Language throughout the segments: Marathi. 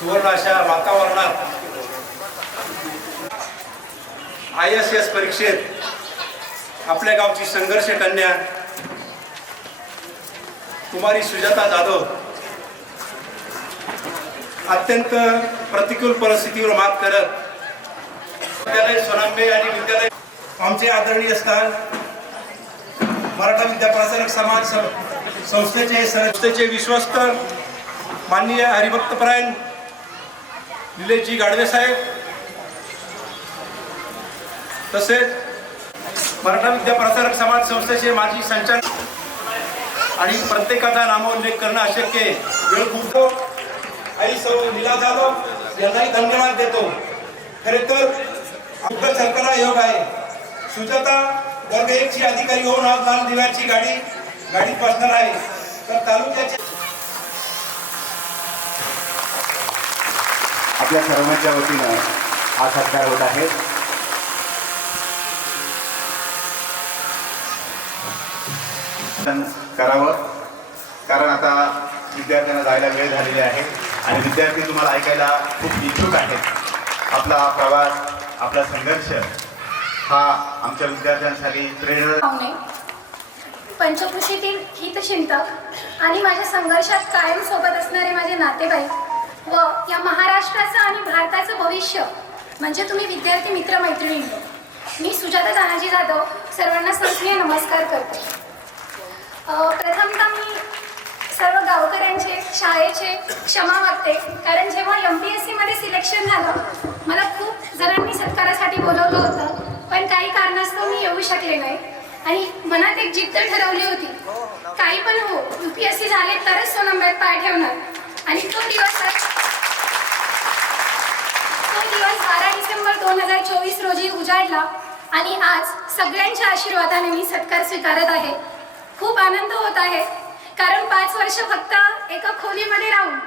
सुवर्ण अशा वातावरणात IAS परीक्षेत आपल्या गावची संघर्ष कन्या कुमारी सुजाता जाधव अत्यंत प्रतिकूल परिस्थितीवर मात करत विद्यालय सोनांबे आणि विद्यालय आमचे आदरणीय स्थान मराठा विद्याप्रसारक समाज संस्थेचे विश्वस्त माननीय हरिभक्तपरायण निलेशजी गाडवे साहेब, तसेच मराठा विद्याप्रसारक समाज संस्थेचे माजी संचालक आणि प्रत्येकाचा नामोल्लेख करणं अशक्य आहे. वेळ खूप आई सौ लीला जाधव यांनाही धन्यवाद देतो. खरे तर आपल्या सरकारला योग आहे. सुजाता वर्ग 1 ची अधिकारी होऊन आज लाल दिव्याची गाडीत बसणार आहे. तर तालुक्याचे आपल्या सर्वांच्या वतीनं हा सत्कार होत आहे. करावं, कारण आता विद्यार्थ्यांना जायला वेळ झालेला आहे आणि विद्यार्थी तुम्हाला ऐकायला खूप इच्छुक आहेत. आपला प्रवास, आपला संघर्ष हा आमच्या विद्यार्थ्यांसाठी प्रेरणा. पंचकृषीतील हितचिंतक आणि माझ्या संघर्षात कायम सोबत असणारे माझे नातेवाईक व या महाराष्ट्राचं आणि भारताचं भविष्य म्हणजे तुम्ही विद्यार्थी मित्रमैत्रिणी, मी सुजाता तानाजी जाधव सर्वांना स्नेह नमस्कार करते. प्रथमतः मी सर्व गावकऱ्यांचे, शाळेचे क्षमा मागते, कारण जेव्हा MPSC मध्ये सिलेक्शन झालं मला खूप जणांनी सत्कारासाठी बोलवलं होतं, पण काही कारणास्तव मी येऊ शकले नाही आणि मनात एक जिद्द ठरवली होती, काही पण हो UPSC झाले तरच सोनंब्यात पाय ठेवणार. आणि तो दिवस 12 डिसेंबर 2024 रोजी उजाडला आणि आज सगळ्यांच्या आशीर्वादाने मी सत्कार स्वीकारत आहे. खूप आनंद होत आहे, कारण 5 वर्ष फक्त एका खोलीमध्ये राहून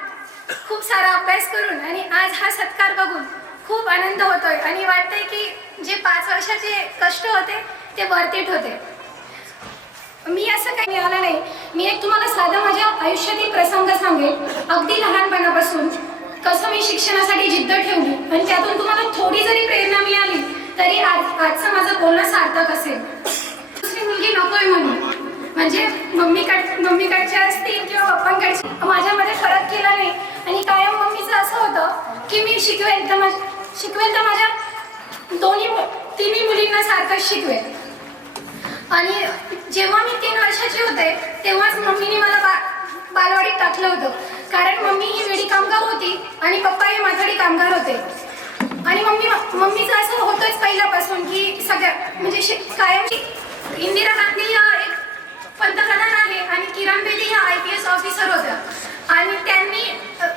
खूप सारा अभ्यास करून आणि आज हा सत्कार बघून खूप आनंद होतोय आणि वाटतंय की जे 5 वर्षाचे कष्ट होते ते वर्थ इट होते. मी असं काही मिळालं नाही. मी एक तुम्हाला साधं माझ्या आयुष्यातील प्रसंग सांगेल. अगदी लहानपणापासून कसं मी शिक्षणासाठी जिद्द ठेवली आणि त्यातून तुम्हाला थोडी जरी प्रेरणा मिळाली तरी आजचं माझं बोलणं सार्थक असेल. दुसरी मुलगी नकोय म्हणून, म्हणजे मम्मीकडच्या असतील किंवा पप्पांकडची, माझ्यामध्ये फरक केला नाही आणि कायम मम्मीचं असं होतं की मी शिकवेल तर माझ्या तिन्ही मुलींना सारखंच शिकवेल. आणि जेव्हा मी 3 वर्षाची होते तेव्हाच मम्मीने मला बालवाडीत टाकलं होतं, कारण मम्मी ही विडी कामगार होती आणि पप्पा हे माथाडी कामगार होते. आणि मम्मीचं असं होतंच पहिल्यापासून की सगळ्या म्हणजे कायम इंदिरा गांधी या एक पंतप्रधान आहे आणि किरण बेदी ह्या IPS ऑफिसर होत्या आणि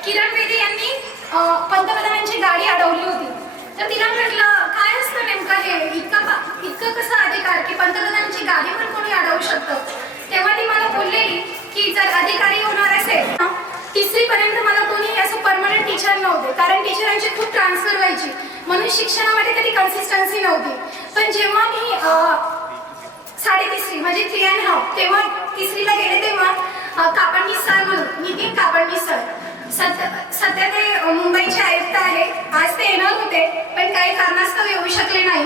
किरण बेदी यांनी पंतप्रधानांची गाडी अडवली होती. तर तिला म्हटलं काय असतं नेमकं हे इतकं कसं अधिकार की पंतप्रधानांची गाडी पण कोणी अडवू शकतं. तेव्हा ती मला बोललेली की जर अधिकारी होणार असेल 3री पर्यंत मला कोणी असं परमनंट टीचर नव्हते, कारण टीचरांची खूप ट्रान्सफर व्हायची म्हणून शिक्षणामध्ये कधी कन्सिस्टन्सी नव्हती. पण जेव्हा मी 3.5 म्हणजे 3.5 तेव्हा 3रीला गेले तेव्हा कापडनीस सर म्हणून नितीन कापडनीस सर सध्या ते मुंबईचे आयुक्त आहे. आज ते येणार होते पण काही कारणास्तव येऊ शकले नाही.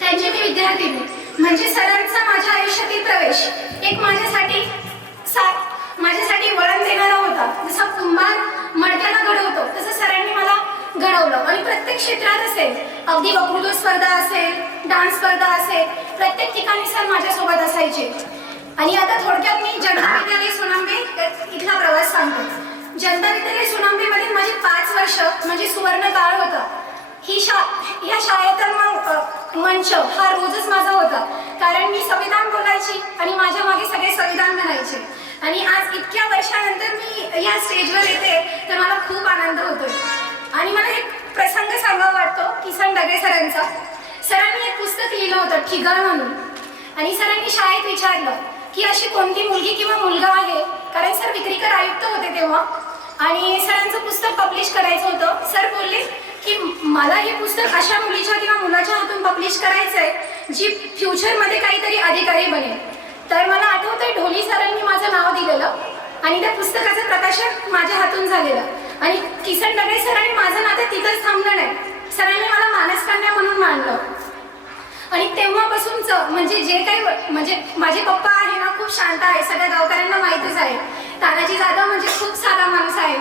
त्यांचे मी विद्यार्थिनी म्हणजे सरांचा माझ्या आयुष्यातील प्रवेश एक माझ्यासाठी वळण देणारा होता. जसं कुंभार मडक्याला घडवतो तसं सरांनी मला घडवलं आणि प्रत्येक क्षेत्रात असेल, अगदी वक्तृत्व स्पर्धा असेल, डान्स स्पर्धा असेल, प्रत्येक ठिकाणी सर माझ्यासोबत असायचे. आणि आता थोडक्यात मी जनता विद्यालय सोनांबे इथला प्रवास सांगतो. जनता विद्यालय सोनांबेमध्ये माझे 5 वर्ष म्हणजे सुवर्ण काळ होता. ह्या शाळेचा मंच हा रोजच माझा होता, कारण मी संविधान बोलायची आणि माझ्या मागे सगळे संविधान म्हणायचे. आणि आज इतक्या वर्षानंतर मी या स्टेजवर येते तर मला खूप आनंद होतोय. आणि मला एक प्रसंग सांगावा वाटतो किसन डगे सरांचा. सरांनी एक पुस्तक लिहिलं होतं ठिगळ म्हणून, आणि सरांनी शाळेत विचारलं की अशी कोणती मुलगी किंवा मुलगा आहे, कारण सर विक्रीकर आयुक्त होते तेव्हा आणि सरांचं पुस्तक पब्लिश करायचं होतं. सर बोलले की मला हे पुस्तक अशा मुलीच्या किंवा मुलाच्या हातून पब्लिश करायचं आहे जी फ्युचरमध्ये काहीतरी अधिकारी बनेल. तर मला आठवतंय ढोली सरांनी माझं नाव दिलेलं आणि त्या पुस्तकाचं प्रकाशन माझ्या हातून झालेलं. आणि किसन डबे सरांनी माझं नातं तिथंच थांबलं नाही, सरांनी मला मानसकन्या म्हणून मानलं. आणि तेव्हापासूनच म्हणजे जे काही म्हणजे माझे पप्पा आहे ना खूप शांत आहे, सगळ्या गावकऱ्यांना माहीतच आहे. तानाजी जाधव म्हणजे खूप साधा माणूस आहे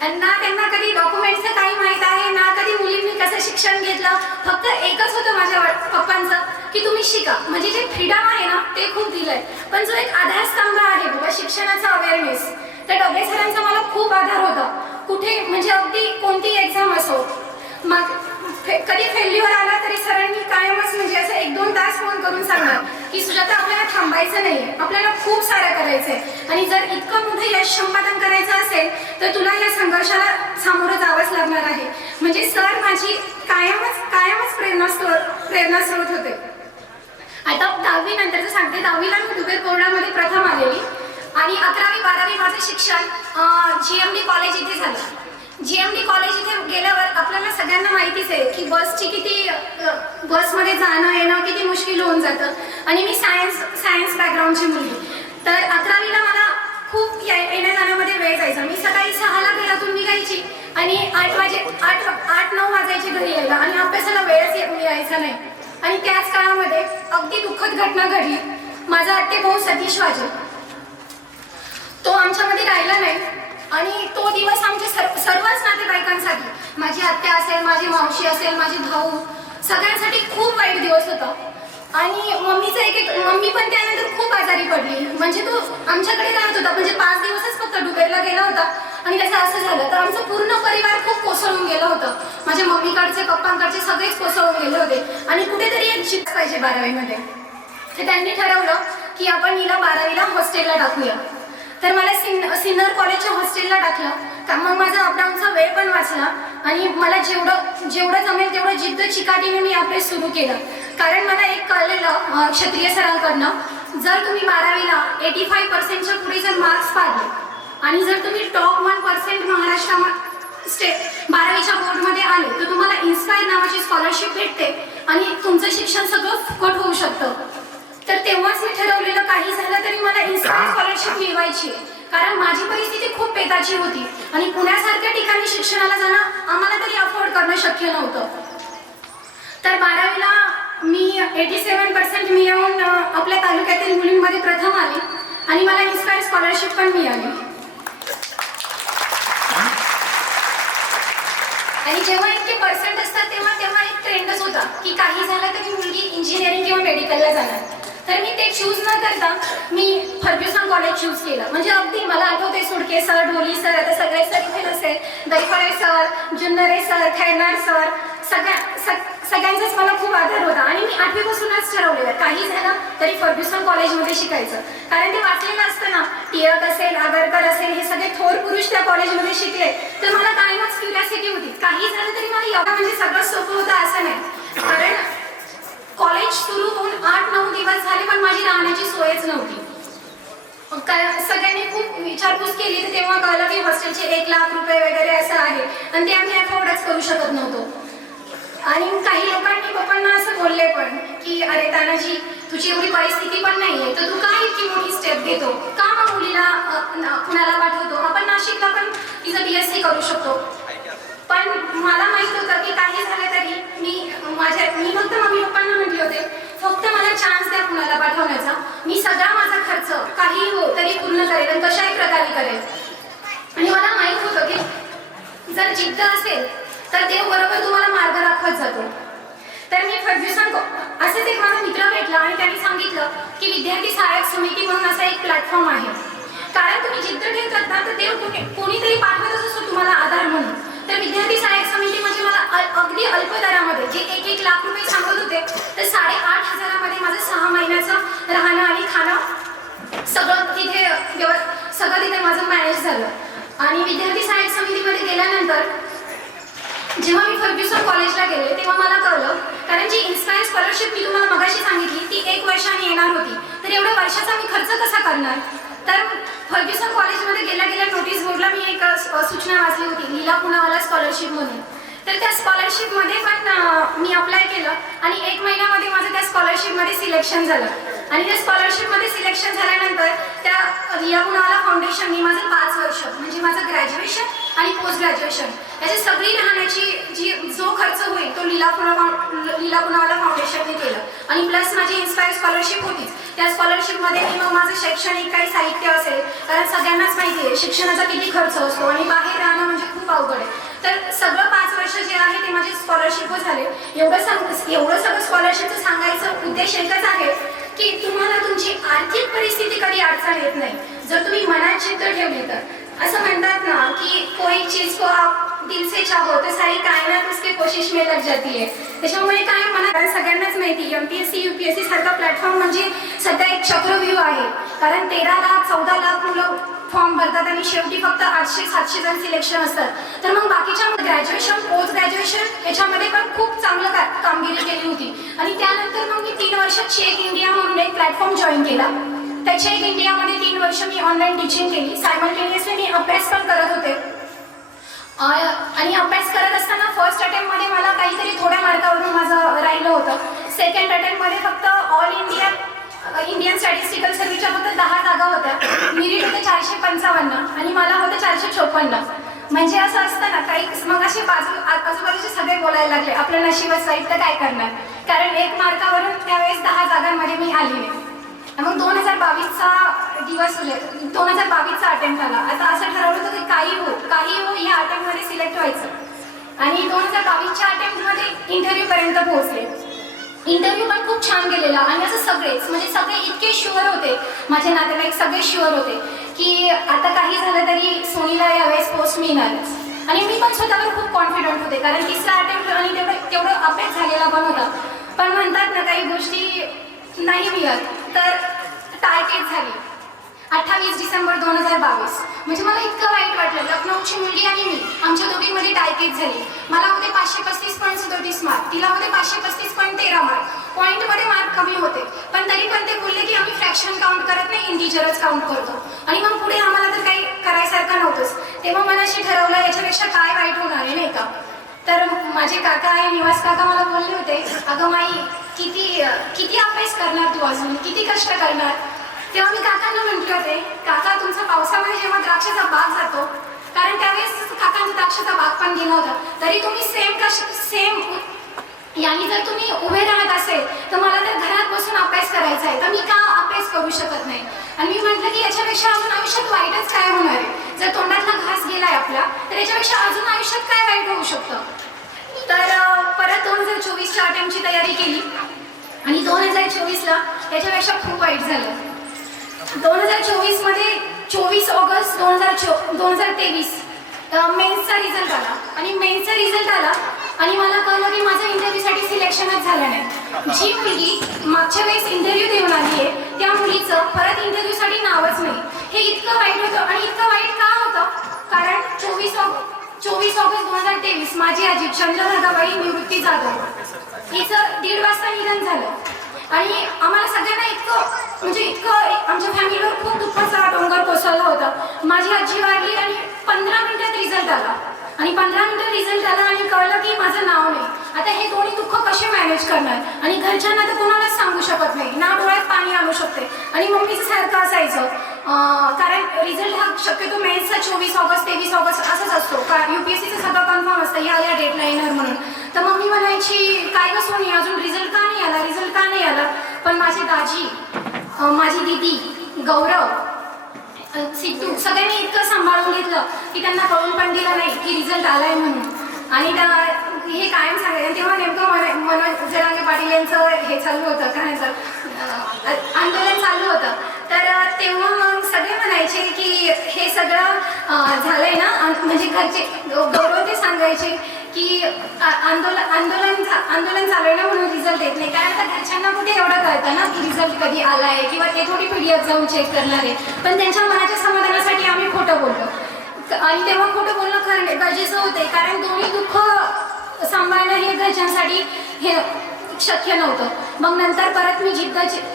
आणि ना त्यांना कधी डॉक्युमेंटचं काही माहीत आहे ना कधी मुलींनी कसं शिक्षण घेतलं. फक्त एकच होतं माझ्या पप्पांचं की तुम्ही शिका, म्हणजे जे फ्रीडम आहे ना ते खूप दिलंय. पण जो एक आधारस्तंभ आहे बाबा शिक्षणाचा अवेअरनेस, तर डोबळे सरांचा मला खूप आधार होता. कुठे म्हणजे अगदी कोणती एक्झाम असो, मग कधी फेल्युअर आला तरी सरांनी कायमच म्हणजे असं 1-2 तास फोन करून सांगणार की सुजाता आपल्याला थांबायचं नाही, आपल्याला खूप सारं करायचंय आणि जर इतकं मोठं यश संपादन करायचं असेल तर तुला या संघर्षाला सामोरं जावंच लागणार आहे. म्हणजे सर माझी कायमच प्रेरणास्रोत होते. आता 10वी नंतरचं सांगते. 10वीला मी दुबेर बोर्डामध्ये प्रथम आलेली आणि 11वी 12वी माझं शिक्षण GMD कॉलेज इथे झालं. GMD कॉलेज इथे गेल्यावर आपल्याला सगळ्यांना माहितीच आहे की बसमध्ये जाणं येणं किती मुश्किल होऊन जातं आणि मी सायन्स बॅकग्राऊंडची मुलगी. तर 11वीला मला खूप येण्या जाण्यामध्ये वेळ जायचा. मी सकाळी 6ला घरातून निघायची आणि 8-9 वाजायचे घरी यायला आणि अभ्यासाला वेळच यायचा नाही. आणि त्याच काळामध्ये अगदी दुःखद घटना घडली. माझा आत्ते भाऊ सतीश वाजे तो आमच्यामध्ये राहिला नाही आणि तो दिवस आमच्या सर्वच नातेवाईकांसाठी, माझी आत्या असेल, माझी मावशी असेल, माझे भाऊ, सगळ्यांसाठी खूप वाईट दिवस होता. आणि मम्मी पण त्यानंतर खूप आजारी पडली. म्हणजे तो आमच्याकडे राहत होता, म्हणजे 5 दिवसच फक्त डुबेरला गेला होता आणि त्याचं असं झालं. तर आमचं पूर्ण परिवार खूप कोसळून गेलं होतं. माझ्या मम्मीकडचे पप्पांकडचे सगळेच कोसळून गेले होते आणि कुठेतरी एक शिक पाहिजे 12वीमध्ये. तर त्यांनी ठरवलं की आपण हिला 12वीला हॉस्टेलला टाकूया. तर मला सिन्नर कॉलेजच्या हॉस्टेलला टाकलं का मग माझा अपडाऊनचा वेळ पण वाचला आणि मला जेवढं जमेल तेवढं जिद्द चिकाटीने मी अभ्यास सुरू केला. कारण मला एक कळलेलं क्षत्रिय सरांकडनं, जर तुम्ही 12वीला 85% पुढे जर मार्क्स पाडले आणि जर तुम्ही टॉप 1% महाराष्ट्र 12वीच्या बोर्डमध्ये आले तर तुम्हाला इन्स्पायर नावाची स्कॉलरशिप भेटते आणि तुमचं शिक्षण सगळं फुकट होऊ शकतं. तर तेव्हाच मी ठरवलेलं काही झालं तरी मला इन्स्पायर स्कॉलरशिप मिळवायची, कारण माझी परिस्थिती खूप पेटाची होती आणि पुण्यासारख्या ठिकाणी शिक्षणाला जाणं आम्हाला तरी अफोर्ड करणं शक्य नव्हतं. तर 12वीला मी 87% मिळवून आपल्या तालुक्यातील मुलींमध्ये प्रथम आले आणि मला इन्स्पायर स्कॉलरशिप पण मिळाली. आणि जेव्हा इतके पर्सेंट असतात तेव्हा एक ट्रेंडच होता की काही झालं तरी मुलगी इंजिनिअरिंग किंवा मेडिकलला जाणार. तर मी ते चूज न करता मी फर्ग्युसन कॉलेज चूज केलं. म्हणजे अगदी मला आठवते सुडके सर, ढोली सर, आता सगळे सर इथे नसेल, Daiphale sir, जुन्नरे sir, Khairnar sir, सगळ्यांचाच मला खूप आधार होता. आणि मी 8वीपासूनच ठरवलेलं काही झालं तरी फर्ग्युसन कॉलेजमध्ये शिकायचं, कारण ते वाचलेलं असतं ना, टिळक असेल, आगरकर असेल, हे सगळे थोर पुरुष त्या कॉलेजमध्ये शिकले. तर मला कायमच क्युरिओसिटी होती, काही झालं तरी मला एवढं म्हणजे सगळं सोपं होतं असं नाही. कारण कॉलेज सुरू होऊन 8-9 दिवस झाले पण माझी राहण्याची सोयच नव्हती. सगळ्यांनी खूप विचारपूस केली तर तेव्हा कळलं की हॉस्टेलचे 1 लाख रुपये वगैरे असं आहे आणि ते आम्ही अफोर्डच करू शकत नव्हतो. आणि काही लोकांनी पप्पांना असं बोलले पण की अरे तानाजी, तुझी एवढी परिस्थिती पण नाहीये तर तू काय इतकी मोठी स्टेप घेतो, का मग मुलीला पुण्याला पाठवतो, आपण नाशिकला पण तिचं BSc करू शकतो. पण मला माहित होतं की काही झालं तरी मी फक्त मम्मी पप्पांना म्हटले होते, फक्त मला चान्स द्या पुण्याला पाठवण्याचा, मी सगळा माझा खर्च काही हो तरी पूर्ण करेल आणि कशाही प्रकारे करेल. आणि मला माहित होतं की जर जिद्द असेल तर देव बरोबर तुम्हाला मार्ग दाखवत जातो. तर मी फर्ग्युसन असेच एक माझा मित्र भेटला आणि त्यांनी सांगितलं की विद्यार्थी सहाय्यक समिती म्हणून असा एक प्लॅटफॉर्म आहे, कारण तुम्ही जिद्द ठेवतात ना तर देव कोणीतरी पाठवतच असतो तुम्हाला आधार म्हणून. तर विद्यार्थी सहाय्यक समिती म्हणजे मला अगदी अल्प दरामध्ये जे 1-1 लाख रुपये सांगत होते तर 8,500मध्ये माझं 6 महिन्याचं राहणं आणि खाणं सगळं तिथे माझं मॅनेज झालं. आणि विद्यार्थी सहाय्यक समितीमध्ये गेल्यानंतर जेव्हा मी फर्ग्युसन कॉलेजला गेले तेव्हा मला कळलं, कारण जी इन्स्पायर स्कॉलरशिप मी तुम्हाला मगाशी सांगितली ती 1 वर्षाने येणार होती, तर एवढ्या वर्षाचा मी खर्च कसा करणार. तर फर्ग्युसन कॉलेजमध्ये गेल्या नोटीस बोर्डला मी एक सूचना वाचली होती, लीला पुनावाला स्कॉलरशिप म्हणून. तर त्या स्कॉलरशिपमध्ये पण मी अप्लाय केलं आणि 1 महिन्यामध्ये माझं त्या स्कॉलरशिपमध्ये सिलेक्शन झालं. आणि त्या स्कॉलरशिपमध्ये सिलेक्शन झाल्यानंतर त्या रिया पुनावाला फाउंडेशननी माझं 5 वर्ष म्हणजे माझं ग्रॅज्युएशन आणि पोस्ट ग्रॅज्युएशन याची सगळी राहण्याची जो खर्च होईल तो लीला पुनावाला फाउंडेशनने केलं. आणि प्लस माझी इन्स्पायर स्कॉलरशिप होतीच. त्या स्कॉलरशिपमध्ये मी मग माझं शैक्षणिक काही साहित्य असेल, कारण सगळ्यांनाच माहिती आहे शिक्षणाचा किती खर्च असतो आणि बाहेर राहणं म्हणजे खूप अवघड आहे. तर सगळं 5 वर्ष जे आहे ते माझे स्कॉलरशिपच झाले. एवढं सगळं स्कॉलरशिपचं सांगायचं उद्देश एकच आहे की तुम्हाला तुमची आर्थिक परिस्थिती कधी अडचण येत नाही जर तुम्ही मनात जिद्द ठेवली तर. असं म्हणतात ना की कोई चीज को आप दिल से चाहो तो सारी कायनात उसके कोशिश में लग जाती है. त्याच्यामुळे काय मनात सगळ्यांनाच माहिती MPSC UPSC सारखा प्लॅटफॉर्म म्हणजे सध्या एक चक्रव्यूह आहे. कारण 13 लाख 14 लाख मुलं फॉर्म भरतात आणि शेवटी फक्त 800-700 जण सिलेक्शन असतात. तर मग बाकीच्या ग्रॅज्युएशन पोस्ट ग्रॅज्युएशन याच्यामध्ये पण खूप चांगलं कामगिरी केली होती. आणि त्यानंतर मग मी 3 वर्ष चेक इंडिया म्हणून एक प्लॅटफॉर्म जॉईन केला. त्या चेक इंडियामध्ये 3 वर्ष मी ऑनलाईन टीचिंग केली. सायमल्टेनियसली मी अभ्यास पण करत होते. आणि अभ्यास करत असताना फर्स्ट अटेम्प्टमध्ये मला काहीतरी थोड्या मार्कावरून माझं राहिलं होतं. सेकंड अटेम्प्टमध्ये फक्त ऑल इंडियन स्टॅटिस्टिकल सर्व्हिसच्या फक्त 10 जागा होत्या. मेरिट होते 455 आणि मला होतं 454. म्हणजे असं असतं ना काही मग असे आजूबाजूचे सगळे बोलायला लागले आपलं नशीबच वाईट तर काय करणार, कारण 1 मार्कावरून त्यावेळेस 10 जागांमध्ये मी आली नाही. मग 2022चा दिवस 2022चा अटेम्प्ट आला. आता असं ठरवलं होतं की काही हो या अटेम्प्टमध्ये सिलेक्ट व्हायचं. आणि 2022च्या अटेम्प्टमध्ये इंटरव्ह्यूपर्यंत पोहोचले. इंटरव्ह्यू पण खूप छान गेलेला आणि असं सगळे इतके शुअर होते, माझे नातेवाईक सगळे शुअर होते की आता काही झालं तरी सोनीला यावेळेस पोस्ट मिळणारच. आणि मी पण स्वतःवर खूप कॉन्फिडंट होते कारण 3रा अटेम्प्ट आणि तेवढं अभ्यास झालेला पण होता. पण म्हणतात ना काही गोष्टी नाही मिळत तर टाळकेच झाली. 28 डिसेंबर 2022 म्हणजे मला इतकं वाईट वाटलं. लखनौची मुलगी आणि मी आमच्या दोघींमध्ये टाळकेच झाली. मला होते 535.37 मार्क, तिला होते 535.13 मार्क. पॉईंटमध्ये मार्क कमी होते पण तरी पण ते बोलले की आम्ही फ्रॅक्शन काउंट करत नाही, इंटिजरच काउंट करतो. आणि मग पुढे आम्हाला तर काही करायसारखं नव्हतंच. तेव्हा मनाशी ठरवलं याच्यापेक्षा काय वाईट होणार आहे नाही का. तर माझे काका आणि निवास काका मला बोलले होते अगं माई किती अभ्यास करणार तू, अजून किती कष्ट करणार. तेव्हा मी काकांना म्हटले होते काका तुमचा पावसामध्ये जेव्हा द्राक्षाचा बाग जातो, कारण त्यावेळेस काकांचा द्राक्षाचा बाग पण गेला होता, तरी तुम्ही सेम यानी जर तुम्ही उभे राहत असेल तर मला तर घरात बसून अभ्यास करायचा आहे, तर मी का अभ्यास करू शकत नाही. आणि मी म्हटलं की याच्यापेक्षा अजून आयुष्यात वाईटच काय होणार आहे. जर तोंडातला घास गेलाय आपला तर याच्यापेक्षा अजून आयुष्यात काय वाईट होऊ शकतं. तर परत 2024च्या अटेम्प्टची तयारी केली आणि 2024ला याच्यापेक्षा खूप वाईट झालं. 2024मध्ये 24 ऑगस्ट 2023 मेन्सचा रिझल्ट आला आणि मेन्सचा रिझल्ट आला आणि मला कळलं की माझं इंटरव्ह्यूसाठी सिलेक्शनच झालं नाही. जी मुलगी मागच्या वेळेस इंटरव्ह्यू देऊन आली आहे त्या मुलीचं परत इंटरव्ह्यूसाठी नावच नाही. हे इतकं वाईट होतं. आणि इतकं वाईट का होतं कारण 24 ऑगस्ट 2023 माझी आजी चंद्रभागाबाई निवृत्ती जाधव हिचं 1:30 वाजता निधन झालं. आणि आम्हाला सगळ्यांना इतकं आमच्या फॅमिलीवर खूप दुःखाचा डोंगर कोसळला होता. माझी आजी वाढली आणि 15 मिनिटात रिझल्ट आला आणि 15 मिनिटात रिझल्ट आला आणि कळलं की माझं नाव नाही. आता हे दोन्ही दुःख कसे मॅनेज करणार आणि घरच्यांना तर कोणालाच सांगू शकत नाही ना, डोळ्यात पाणी आणू शकते. आणि मम्मीचं सारखं असायचं कारण रिझल्ट हा शक्यतो मेन्सचा 24 ऑगस्ट 23 ऑगस्ट असंच असतो का UPSCचं सगळं कन्फर्म असतं या डेटला येणार म्हणून. तर मम्मी म्हणायची काय गं सोनी अजून रिझल्ट का नाही आला. पण माझी दाजी माझी दीदी गौरव सिद्धू सगळ्यांनी इतकं सांभाळून घेतलं की त्यांना कळून पण दिलं नाही की रिझल्ट आलाय म्हणून. आणि हे कायम सांगायचं. तेव्हा नेमकं मनोज जरांगे पाटील यांचं हे चालू होतं आंदोलन चालू होतं. तर तेव्हा मग सगळे म्हणायचे की हे सगळं झालंय ना, म्हणजे घरचे गौरव ते सांगायचे की आंदोलन चालू आहे ना म्हणून रिझल्ट येत नाही. कारण आता घरच्यांना कुठे एवढं कळतं ना की रिझल्ट कधी आला आहे किंवा ते थोडी PDF जाऊन चेक करणार आहे. पण त्यांच्या मनाच्या समाधानासाठी आम्ही खोटं बोललो आणि तेव्हा खोटं बोलणं गरजेचं होते कारण दोन्ही दुःख सांभाळणं हे घरच्यांसाठी हे शक्य नव्हतं. मग नंतर परत मी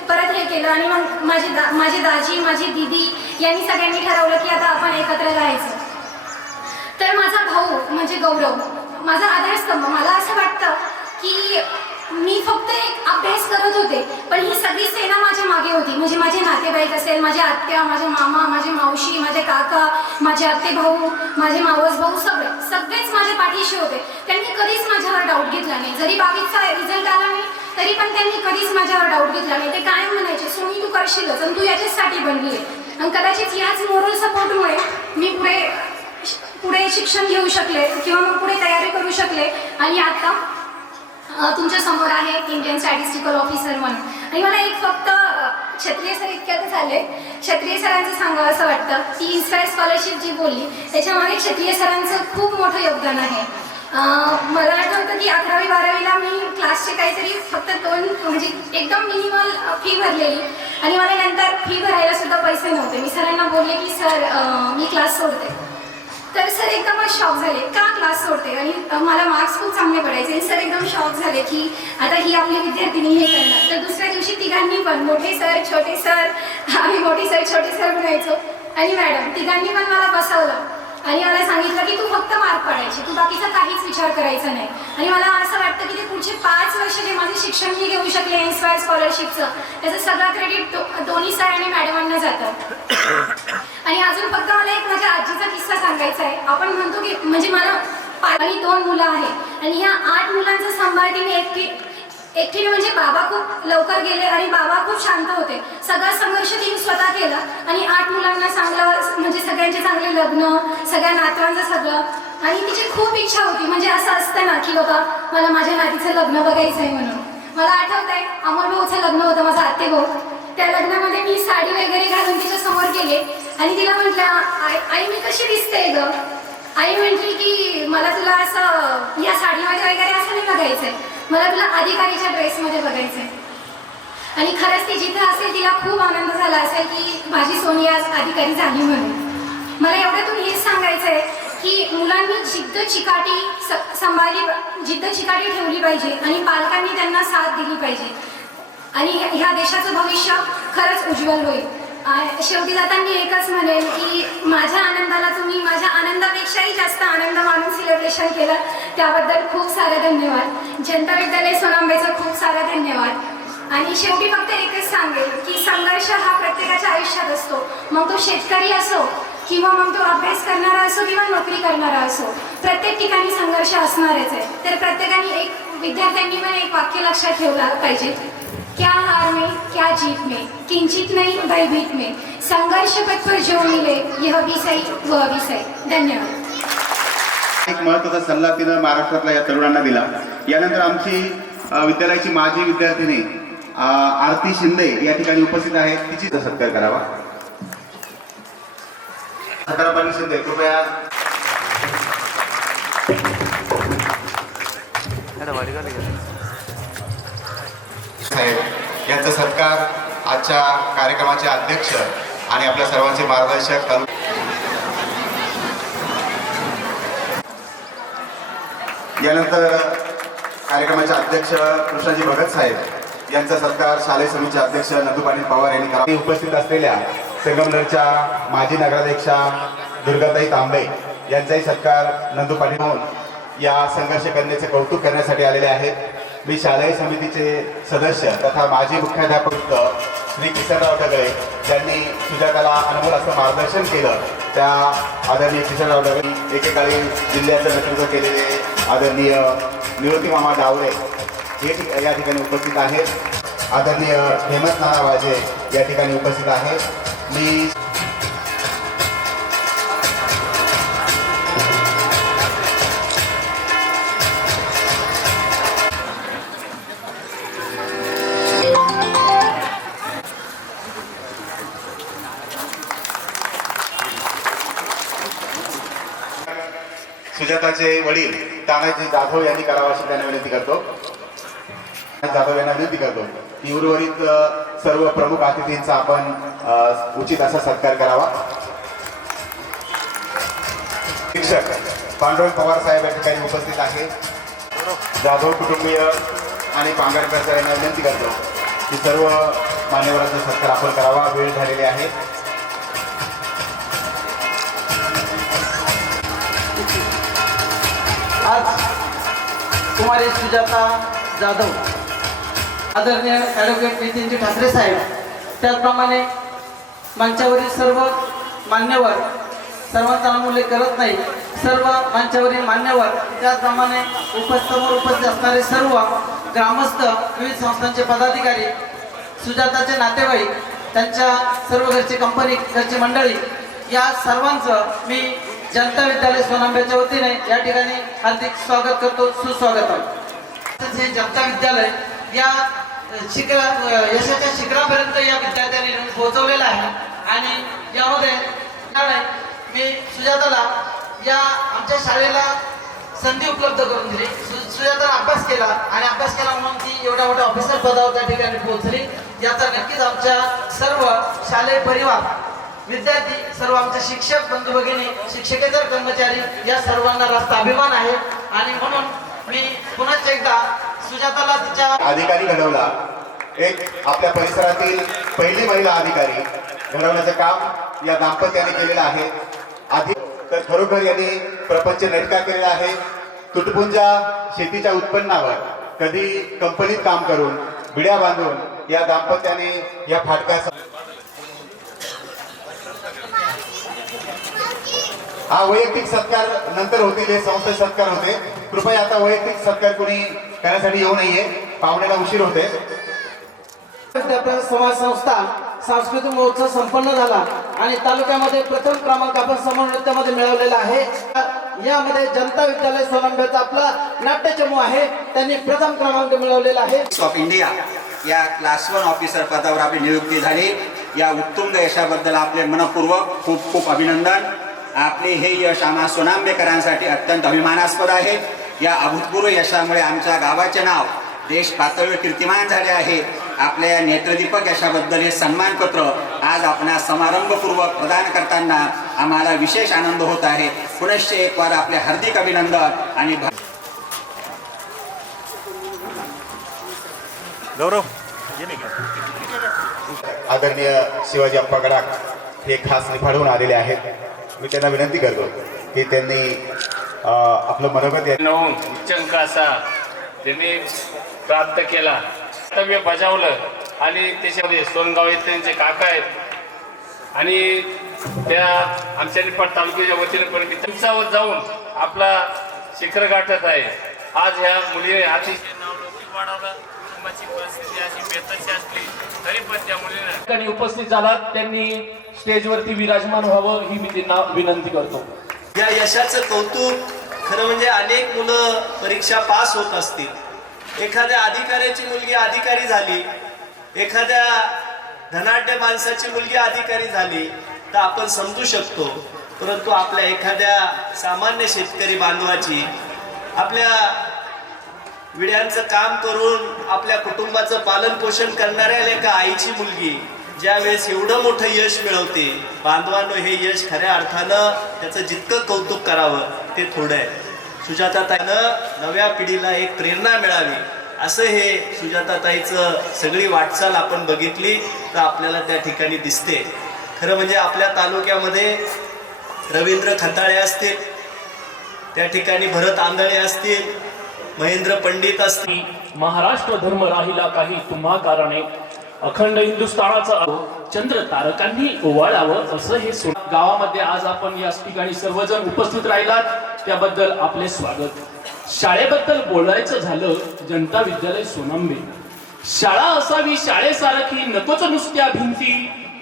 परत हे केलं आणि मग माझी दाजी माझी दीदी यांनी सगळ्यांनी ठरवलं की आता आपण एकत्र राहायचं. तर माझा भाऊ म्हणजे गौरव माझा आधारस्तंभ. मला असं वाटतं की मी फक्त एक अभ्यास करत होते, पण ही सगळी सेना माझ्या मागे होती. म्हणजे माझे नातेवाईक असेल, माझ्या आत्या, माझे मामा, माझे मावशी, माझे काका, माझे आत्ते भाऊ, माझे मावस भाऊ, सगळेच माझ्या पाठीशी होते. त्यांनी कधीच माझ्यावर डाऊट घेतला नाही. जरी 22चा रिझल्ट आला नाही तरी पण त्यांनी कधीच माझ्यावर डाऊट घेतला नाही. ते कायम म्हणायचे, सोनी तू करशीलच आणि तू याच्यासाठी बनली आहे. आणि कदाचित याच मोरल सपोर्टमुळे मी पुढे शिक्षण घेऊ शकले किंवा मग पुढे तयारी करू शकले आणि आता तुमच्या समोर आहे इंडियन स्टॅटिस्टिकल ऑफिसर म्हणून. आणि मला एक फक्त क्षत्रिय सर इतक्यातच आले, क्षत्रिय सरांचं सांगावं असं वाटतं की इन्स्पायर स्कॉलरशिप जी बोलली त्याच्यामागे क्षत्रिय सरांचं खूप मोठं योगदान आहे. मला आठवतं की 11वी 12वीला मी क्लासचे काहीतरी फक्त 2 म्हणजे एकदम मिनिमल फी भरलेली आणि मला नंतर फी भरायला सुद्धा पैसे नव्हते. मी सरांना बोलले की सर मी क्लास सोडते. तर सर एकदमच शॉक झाले, का क्लास सोडते, आणि मला मार्क्स खूप चांगले पडायचे. सर एकदम शॉक झाले की आता ही आपली विद्यार्थिनी हे करणार. तर दुसऱ्या दिवशी तिघांनी पण, मोठे सर छोटे सर, आम्ही मोठे सर छोटे सर म्हणायचो, आणि मॅडम तिघांनी पण मला बसवलं आणि मला सांगितलं की तू फक्त मार्क पाडायचे, तू बाकीचा काहीच विचार करायचा नाही. आणि मला असं वाटतं की ते पुढचे 5 वर्ष जे माझे शिक्षण मी घेऊ शकले इन्स्पायर स्कॉलरशिपचं, त्याचं सगळं क्रेडिट दोन्ही सर आणि मॅडमांना जातं. आणि अजून फक्त मला एक माझ्या आजीचा किस्सा सांगायचा आहे. आपण म्हणतो की म्हणजे मला 2 मुलं आहेत आणि ह्या 8 मुलांचं सांभाळ तिने एकटीने म्हणजे बाबा खूप लवकर गेले आणि बाबा खूप शांत होते. सगळा संघर्ष तिने स्वतः केला आणि 8 मुलांना चांगलं म्हणजे सगळ्यांचे चांगले लग्न, सगळ्या नातवांचं सगळं. आणि तिची खूप इच्छा होती, म्हणजे असं असतं ना की बाबा मला माझ्या नातीचं लग्न बघायचं आहे म्हणून. मला आठवत आहे अमोल भाऊचं लग्न होतं, माझा आत्ते भाऊ. त्या लग्नामध्ये मी साडी वगैरे घालून तिच्या समोर गेले आणि तिला म्हटलं आई मी कशी दिसते ग. आई म्हटली की मला तुला असं या साडीमध्ये वगैरे असं नाही बघायचंय, मला तुला अधिकारीच्या ड्रेसमध्ये बघायचंय. आणि खरंच ती जिथे असेल तिला खूप आनंद झाला असेल की माझी सोनी आज अधिकारी झाली म्हणून. मला एवढ्यातून हेच सांगायचं आहे की मुलांनी जिद्द चिकाटी ठेवली पाहिजे आणि पालकांनी त्यांना साथ दिली पाहिजे आणि ह्या देशाचं भविष्य खरंच उज्ज्वल होईल. शेवटी जाताना एकच म्हणेन की माझ्या आनंदाला तुम्ही माझ्या आनंदापेक्षाही जास्त आनंद मानून सेलिब्रेशन केलं त्याबद्दल खूप सारे धन्यवाद. जनता विद्यालय सोनांबेचा खूप सारा धन्यवाद. आणि शेवटी फक्त एकच सांगेल की संघर्ष हा प्रत्येकाच्या आयुष्यात असतो, मग तो शेतकरी असो किंवा मग तो अभ्यास करणारा असो किंवा नोकरी करणारा असो, प्रत्येक ठिकाणी संघर्ष असणारच आहे. तर प्रत्येकाने विद्यार्थ्यांनी पण एक वाक्य लक्षात ठेवलं पाहिजे, क्या हार में क्या जीत में, किंचित नहीं भयभीत में, संघर्ष पथ पर जो मिले यह भी सही वह भी सही. धन्यवाद. एक महत्त्वाचा सल्ला तिनं महाराष्ट्रातल्या या तरुणांना दिला. यानंतर आमची विद्यालयाची माजी विद्यार्थिनी आरती शिंदे या ठिकाणी उपस्थित आहे, तिची सत्कार करावा. सकाराबाई शिंदे कृपया. साहेब यांचा सत्कार आजच्या कार्यक्रमाचे अध्यक्ष आणि आपल्या सर्वांचे मार्गदर्शक यानंतर कार्यक्रमाचे अध्यक्ष कृष्णाजी भगत साहेब यांचा सत्कार शालेय समितीचे अध्यक्ष नंदू पाटील पवार यांनी करावा. उपस्थित असलेल्या संगमनेरच्या माजी नगराध्यक्षा दुर्गाताई तांबे यांचाही सत्कार नंदू पाटील म्हणून या संघर्ष करण्याचे कौतुक करण्यासाठी आलेले आहेत. मी शालेय समितीचे सदस्य तथा माजी मुख्याध्यापक श्री किसनराव ढगळे यांनी सुजाताला अनमोल असं मार्गदर्शन केलं, त्या आदरणीय किसनराव ढगळे एकेकाळी जिल्ह्याचं नेतृत्व केलेले आदरणीय निवृत्ती मामा डावरे हे या ठिकाणी उपस्थित आहेत. आदरणीय हेमंत नाना वाजे या ठिकाणी उपस्थित आहेत. मी सुजाताचे वडील तानाजी जाधव यांनी करावा अशी त्यांना विनंती करतो. जाधव यांना विनंती करतो की उर्वरित सर्व प्रमुख अतिथींचा आपण उचित असा सत्कार करावा. शिक्षक पांडुरंग पवार साहेब या ठिकाणी उपस्थित आहेत. जाधव कुटुंबीय आणि पांगरकर यांना विनंती करतो की सर्व मान्यवरांचा सत्कार आपण करावा. वेळ झालेली आहे. आज कुमारी सुजाता जाधव, आदरणीय ॲडव्होकेट नितीनजी ठाकरे साहेब, त्याचप्रमाणे मंचावरील सर्व मान्यवर, सर्वांचा नाव उल्लेख करत नाही, सर्व मंचावरील मान्यवर, त्याचप्रमाणे उपस्थित असणारे सर्व ग्रामस्थ, विविध संस्थांचे पदाधिकारी, सुजाताचे नातेवाईक, त्यांच्या सर्व घरची कंपनी, घरची मंडळी, या सर्वांचं मी जनता विद्यालय सोनांब्याच्या वतीने या ठिकाणी हार्दिक स्वागत करतो, सुस्वागतम. हे जनता विद्यालय या यशाच्या शिखरापर्यंत या विद्यार्थ्यांनी पोहोचवलेलं आहे आणि यामध्ये मी सुजाताला या आमच्या शाळेला संधी उपलब्ध करून दिली. सुजाताला अभ्यास केला आणि अभ्यास केला म्हणून ती एवढ्या मोठ्या ऑफिसर पदावर त्या ठिकाणी पोहोचली. याचा नक्कीच आमच्या सर्व शालेय परिवार, विद्यार्थी, सर्व आमचे शिक्षक बंधू भगिनी, शिक्षकेतर कर्मचारी या सर्वांना रास्त अभिमान आहे. आणि म्हणून मी पुन्हा एकदा सुजाताला तिच्या अधिकारी घडवला, एक आपल्या परिसरातील पहिली महिला अधिकारी घडवण्याचं काम या दाम्पत्याने केलेलं आहे. आधी तर खरोखर यांनी प्रपंच नेटका केलेला आहे. तुटपुंजा शेतीच्या उत्पन्नावर कधी कंपनीत काम करून बिड्या बांधून या दाम्पत्याने या फाटका हा वैयक्तिक सत्कार नंतर होतील, हे संस्था सत्कार होते. कृपया आता वैयक्तिक सत्कार कोणी करण्यासाठी येऊ नये, पाहुण्याला उशीर होते. समाज संस्था सांस्कृतिक महोत्सव संपन्न झाला आणि तालुक्यामध्ये प्रथम क्रमांक आपण समूह नृत्यामध्ये मिळवलेला आहे. यामध्ये जनता विद्यालय सोनांब्याचा आपला नाट्यचमू आहे, त्यांनी प्रथम क्रमांक मिळवलेला आहे. ऑफ इंडिया या क्लास 1 ऑफिसर पदावर आपली नियुक्ती झाली. या उत्तुंग यशाबद्दल आपले मनपूर्वक खूप खूप अभिनंदन. आपले हे यश आम्हा सोनांबेकरांसाठी अत्यंत अभिमानास्पद आहे. या अभूतपूर्व यशामुळे आमच्या गावाचे नाव देश पातळीवर कीर्तिमान झाले आहे. आपल्या या नेत्रदीपक यशाबद्दल हे सन्मानपत्र आज आपणास समारंभपूर्वक प्रदान करताना आम्हाला विशेष आनंद होत आहे. पुनश्च एक वार आपले हार्दिक अभिनंदन आणि गौरव. आदरणीय शिवाजी अप्पा गडाख हे खास निफाडून आलेले आहेत. मी त्यांना विनंती करतो की त्यांनी आपलं मनोगत उच्चांक असा त्यांनी प्राप्त केला, कर्तव्य बजावलं आणि त्याच्यामध्ये सोनगाव येथे त्यांचे काका आहेत आणि त्या आमच्या निफाड तालुक्याच्या वतीने पण मी उंचावर जाऊन आपला शिखर गाठत आहे. आज ह्या मुलीने अतिशय नाव लवकर वाढवलं. कुटुंबाची परिस्थिती अशी बेताची असली तरी पण त्या मुलीने उपस्थित झालात, त्यांनी स्टेजवरती विराजमान व्हावं ही मी त्यांना विनंती करतो. या यशाचं कौतुक खरं म्हणजे अनेक मुलं परीक्षा पास होत असतील. एखाद्या अधिकाऱ्याची मुलगी अधिकारी झाली, एखाद्या धनाढ्य माणसाची मुलगी अधिकारी झाली तर आपण समजू शकतो. परंतु आपल्या एखाद्या सामान्य शेतकरी बांधवाची, आपल्या विड्यांचं काम करून आपल्या कुटुंबाचं पालन पोषण करणाऱ्या एका आईची मुलगी ज्यावेळेस एवढं मोठं यश मिळवते, बांधवांनो, हे यश खऱ्या अर्थानं त्याचं जितकं कौतुक करावं ते थोडं आहे. सुजाताताईनं नव्या पिढीला एक प्रेरणा मिळावी असं हे सुजाताताईचं सगळी वाटचाल आपण बघितली तर आपल्याला त्या ठिकाणी दिसते. खरं म्हणजे आपल्या तालुक्यामध्ये रवींद्र खताळे असतील, त्या ठिकाणी भरत आंधळे असतील, महेंद्र पंडित असतील. महाराष्ट्र धर्म राहिला काही तुम्हा कारणे, अखंड हिंदुस्थानाचा चंद्र तारकांनी ओवाळावं असं हे गावामध्ये आज आपण या ठिकाणी सर्वजण उपस्थित राहिलात त्याबद्दल आपले स्वागत. शाळेबद्दल बोलायचं झालं, जनता विद्यालय सोनांबे शाळा असावी शाळेसारखी, नकोच नुसत्या भिंती,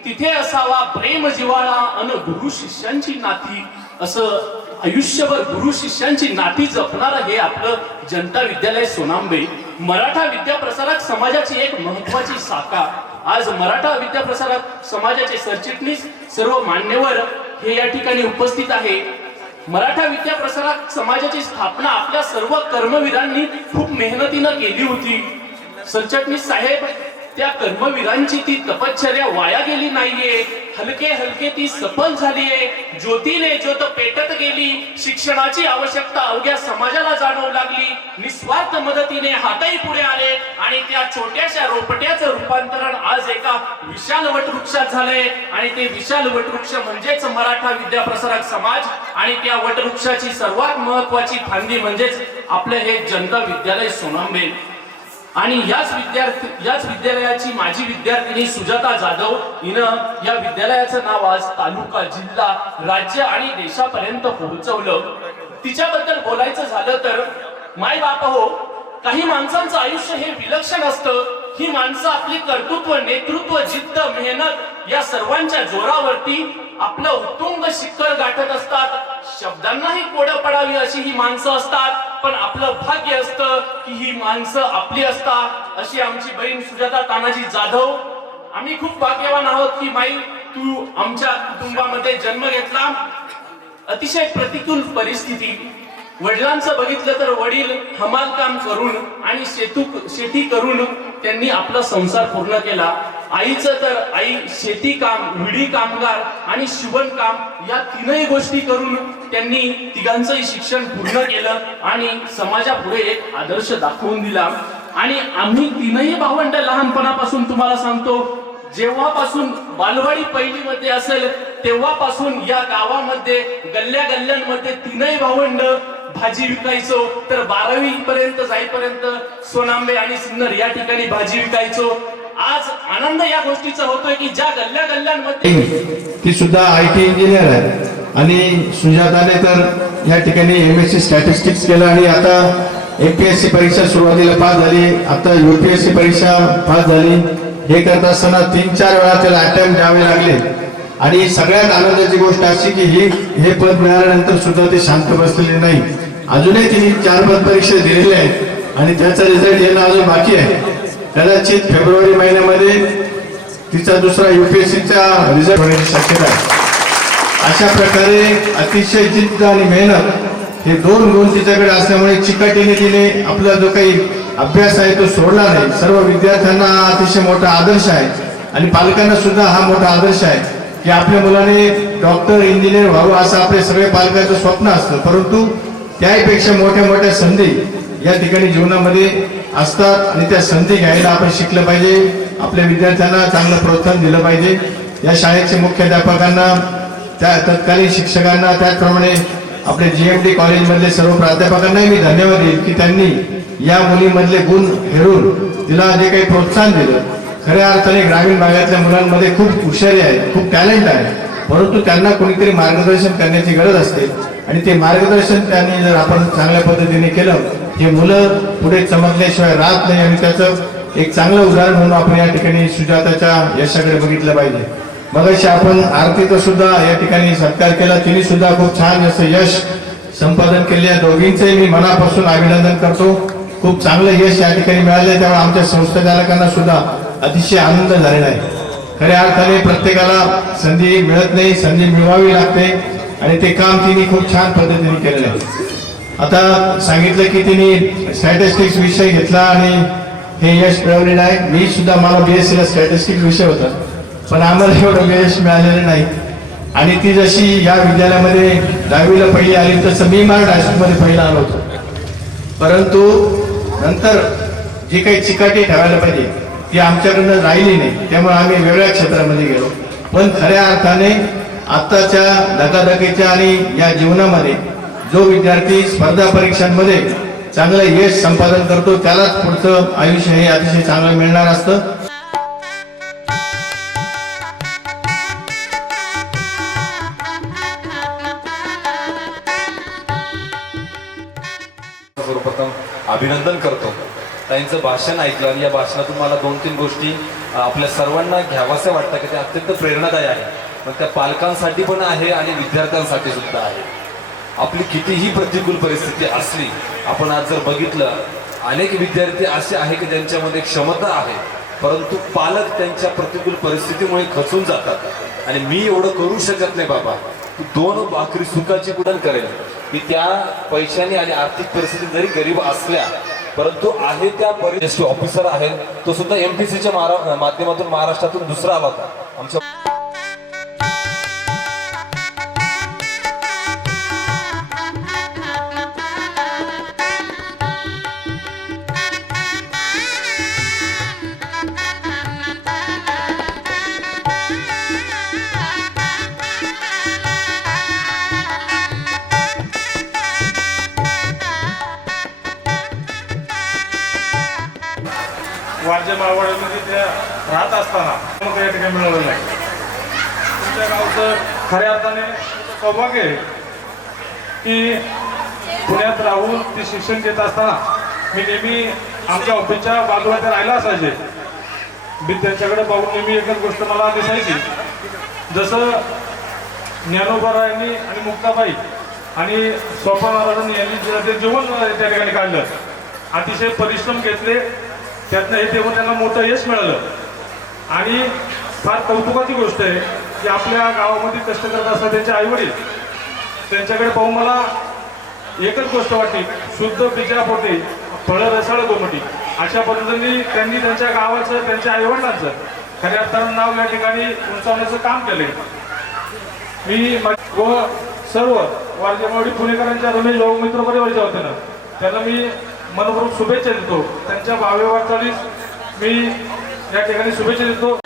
तिथे असावा प्रेम जिव्हाळा अन गुरु शिष्यांची नाती. असं आयुष्यभर गुरु शिष्यांची नाती जपणारं हे आपलं जनता विद्यालय सोनांबे. मराठा विद्याप्रसारक समाजाची एक महत्वाची शाखा. आज मराठा विद्याप्रसारक समाजाचे सरचिटणीस सर्व मान्यवर हे या ठिकाणी उपस्थित आहे. मराठा विद्याप्रसारक समाजाची स्थापना आपल्या सर्व कर्मवीरांनी खूप मेहनतीनं केली होती. सरचिटणीस साहेब, त्या कर्मवीरांची ती तपश्चर्या वाया गेली नाहीये, हलके हलके ती सफल झालीये. ज्योतीने ज्योत पेटत गेली, शिक्षणाची आवश्यकता अवघ्या समाजाला जाणवू लागली. निस्वार्थ मदतीने हातही पुढे आले आणि त्या छोट्याशा रोपट्याचं रूपांतरण आज एका विशाल वटवृक्षात झालंय. आणि ते विशाल वटवृक्ष म्हणजेच मराठा विद्याप्रसारक समाज आणि त्या वटवृक्षाची सर्वात महत्वाची फांदी म्हणजेच आपलं हे जनता विद्यालय सोनांबे. आणि याच विद्यालयाची माजी विद्यार्थिनी सुजाता जाधव हिनं या विद्यालयाचं नाव आज तालुका, जिल्हा, राज्य आणि देशापर्यंत पोहोचवलं. तिच्याबद्दल बोलायचं झालं तर माय बाप हो, काही माणसांचं आयुष्य हे विलक्षण असतं. ही माणसं आपली कर्तृत्व, नेतृत्व, जिद्द, मेहनत या सर्वांच्या जोरावरती आपलं उत्तुंग शिखर गाठत असतात. शब्दांनाही कोडं पडावी अशी ही माणसं असतात, पण आपलं भाग्य असतं की ही माणसं आपली असतात. अशी आमची बहीण सुजाता तानाजी जाधव. आम्ही खूप भाग्यवान आहोत की माई, तू आमच्या कुटुंबामध्ये जन्म घेतला. अतिशय प्रतिकूल परिस्थिती. वडिलांचं बघितलं तर वडील हमाल काम करून आणि शेती करून त्यांनी आपला संसार पूर्ण केला. आईचं तर आई शेती काम, विडी कामगार आणि शिवणकाम या तीनही गोष्टी करून त्यांनी तिघांचंही शिक्षण पूर्ण केलं आणि समाजापुढे एक आदर्श दाखवून दिला. आणि आम्ही तीनही भावंड लहानपणापासून तुम्हाला सांगतो, जेव्हापासून बालवाडी पहिलीमध्ये असेल तेव्हापासून या गावामध्ये गल्ल्या गल्ल्यांमध्ये तीनही भावंड भाजी विकायचो. तर 12वी पर्यंत जाईपर्यंत सोनांबे आणि सिन्नर या ठिकाणी भाजी विकायचो. आज आनंद या गोष्टीचा होतोय की ज्या गल्ल्या गल्ल्यांमध्ये ती सुद्धा IT इंजिनियर आहे आणि सुजाताने तर या ठिकाणी MSc स्टॅटिस्टिक्स केलं आणि आता APSC परीक्षा सुरुवातीला पास झाली, आता UPSC परीक्षा पास झाली. हे करत असताना 3-4 वेळा त्याला अटेम्प्ट द्यावे लागले. आणि सगळ्यात आनंदाची गोष्ट अशी की हे पद मिळाल्यानंतर सुद्धा ते शांत बसलेले नाही. अजूनही तिने 4 पद परीक्षा दिलेल्या आहेत आणि त्याचा रिझल्ट येणं अजून बाकी आहे. कदाचित फेब्रुवारी महिन्यामध्ये तिचा दुसरा UPSCचा रिझल्ट होण्याची शक्यता आहे. अशा प्रकारे अतिशय जिद्द आणि मेहनत हे 2 गुण तिच्याकडे असल्यामुळे चिकाटीने तिने आपला जो काही अभ्यास आहे तो सोडला नाही. सर्व विद्यार्थ्यांना अतिशय मोठा आदर्श आहे आणि पालकांना सुद्धा हा मोठा आदर्श आहे की आपल्या मुलाने डॉक्टर, इंजिनियर व्हावं असं आपले सगळे पालकांचं स्वप्न असतं. परंतु त्याहीपेक्षा मोठ्या मोठ्या संधी या ठिकाणी जीवनामध्ये असतात आणि त्या संधी घ्यायला आपण शिकलं पाहिजे. आपल्या विद्यार्थ्यांना चांगलं प्रोत्साहन दिलं पाहिजे. या शाळेचे मुख्याध्यापकांना, त्या तत्कालीन शिक्षकांना, त्याचप्रमाणे आपले GMD कॉलेजमधले सर्व प्राध्यापकांनाही मी धन्यवाद देईल की त्यांनी या मुलीमधले गुण हेरून तिला जे काही प्रोत्साहन दिलं. खऱ्या अर्थाने ग्रामीण भागातल्या मुलांमध्ये खूप हुशारी आहे, खूप टॅलेंट आहे, परंतु त्यांना कोणीतरी मार्गदर्शन करण्याची गरज असते आणि ते मार्गदर्शन त्यांनी जर आपण चांगल्या पद्धतीने केलं, हे मुलं पुढे चमकल्याशिवाय राहत नाही. आणि त्याचं एक चांगलं उदाहरण म्हणून आपण या ठिकाणी सुजाताच्या यशाकडे बघितलं पाहिजे. मगाशी आपण आरतीचं सुद्धा या ठिकाणी सत्कार केला, तिने सुद्धा खूप छान असं यश संपादन केले. या दोघींचंही मी मनापासून अभिनंदन करतो. खूप चांगलं यश या ठिकाणी मिळालं, त्यामुळे आमच्या संस्थाचालकांना सुद्धा अतिशय आनंद झालेला आहे. खऱ्या अर्थाने प्रत्येकाला संधी मिळत नाही, संधी मिळवावी लागते आणि ते काम तिने खूप छान पद्धतीने केलेलं आहे. आता सांगितलं की तिने स्टॅटिस्टिक्स विषय घेतला आणि हे यश मिळवलेलं आहे. मी सुद्धा, मला BSc ला स्टॅटिस्टिक्स विषय होता, पण आम्हाला एवढं यश मिळालेलं नाही. आणि ती जशी या विद्यालयामध्ये 10वीला पहिली आली तसं मी मराठा हायस्कूलमध्ये पहिला आलो होतो. परंतु नंतर जी काही चिकाटी ठेवायला पाहिजे ती आमच्याकडनं राहिली नाही, त्यामुळे आम्ही वेगळ्या क्षेत्रामध्ये गेलो. पण खऱ्या अर्थाने आत्ताच्या धकाधकीच्या आणि या जीवनामध्ये जो विद्यार्थी स्पर्धा परीक्षांमध्ये चांगलं यश संपादन करतो त्यालाच पुढचं आयुष्य हे अतिशय चांगलं मिळणार असतं. सर्वप्रथम अभिनंदन करतो. त्यांचं भाषण ऐकलं आणि या भाषणातून मला 2-3 गोष्टी आपल्या सर्वांना घ्यावाशा वाटतं की ते अत्यंत प्रेरणादायी आहे. मग त्या पालकांसाठी पण आहे आणि विद्यार्थ्यांसाठी सुद्धा आहे. आपली कितीही प्रतिकूल परिस्थिती असली, आपण आज जर बघितलं, अनेक विद्यार्थी असे आहे की ज्यांच्यामध्ये क्षमता आहे, परंतु पालक त्यांच्या प्रतिकूल परिस्थितीमुळे खचून जातात आणि मी एवढं करू शकत नाही बाबा, तू 2 भाकरी सुखाची कुठं करेल. मी त्या पैशाने आणि आर्थिक परिस्थिती जरी गरीब असल्या परंतु आहे त्या परिस्थिती ऑफिसर आहे, तो सुद्धा MPSCच्या माध्यमातून महाराष्ट्रातून दुसरा आला होता आमच्या. वारजे माळवाड्यामध्ये त्या राहत असताना मग या ठिकाणी मिळवलेलं आहे. तुमच्या गावचं खऱ्या अर्थाने सौभाग्य आहे की पुण्यात राहून ते शिक्षण घेत असताना मी नेहमी आमच्या ऑफिसच्या बाजूला ते राहायला असायचे. मी त्यांच्याकडे पाहून नेहमी एकच गोष्ट मला दिसायची, जसं ज्ञानोबारायांनी आणि मुक्ताबाई आणि स्वप्न महाराजांनी यांनी ते जीवन त्या ठिकाणी काढलं, अतिशय परिश्रम घेतले, त्यातनं हे तेव्हा त्यांना मोठं यश मिळालं. आणि फार कौतुकाची गोष्ट आहे की आपल्या गावामध्ये कष्ट करत असतात त्यांचे आईवडील, त्यांच्याकडे पाहून मला एकच गोष्ट वाटली, शुद्ध बीजापोटी फळं रसाळ गोमटी, अशा पद्धतीने त्यांनी त्यांच्या गावाचं, त्यांच्या आईवडिलांचं खऱ्या अर्थानं नाव या ठिकाणी उंचावण्याचं काम केले. मी व सर्व वारजेमावडी पुणेकरांच्या रमेश भाऊ मित्र परिवाराच्या वतीनं त्यांना मी मनपूर्वक शुभेच्छा देतो. त्यांच्या भावी वाटचालीस मी या ठिकाणी शुभेच्छा देतो.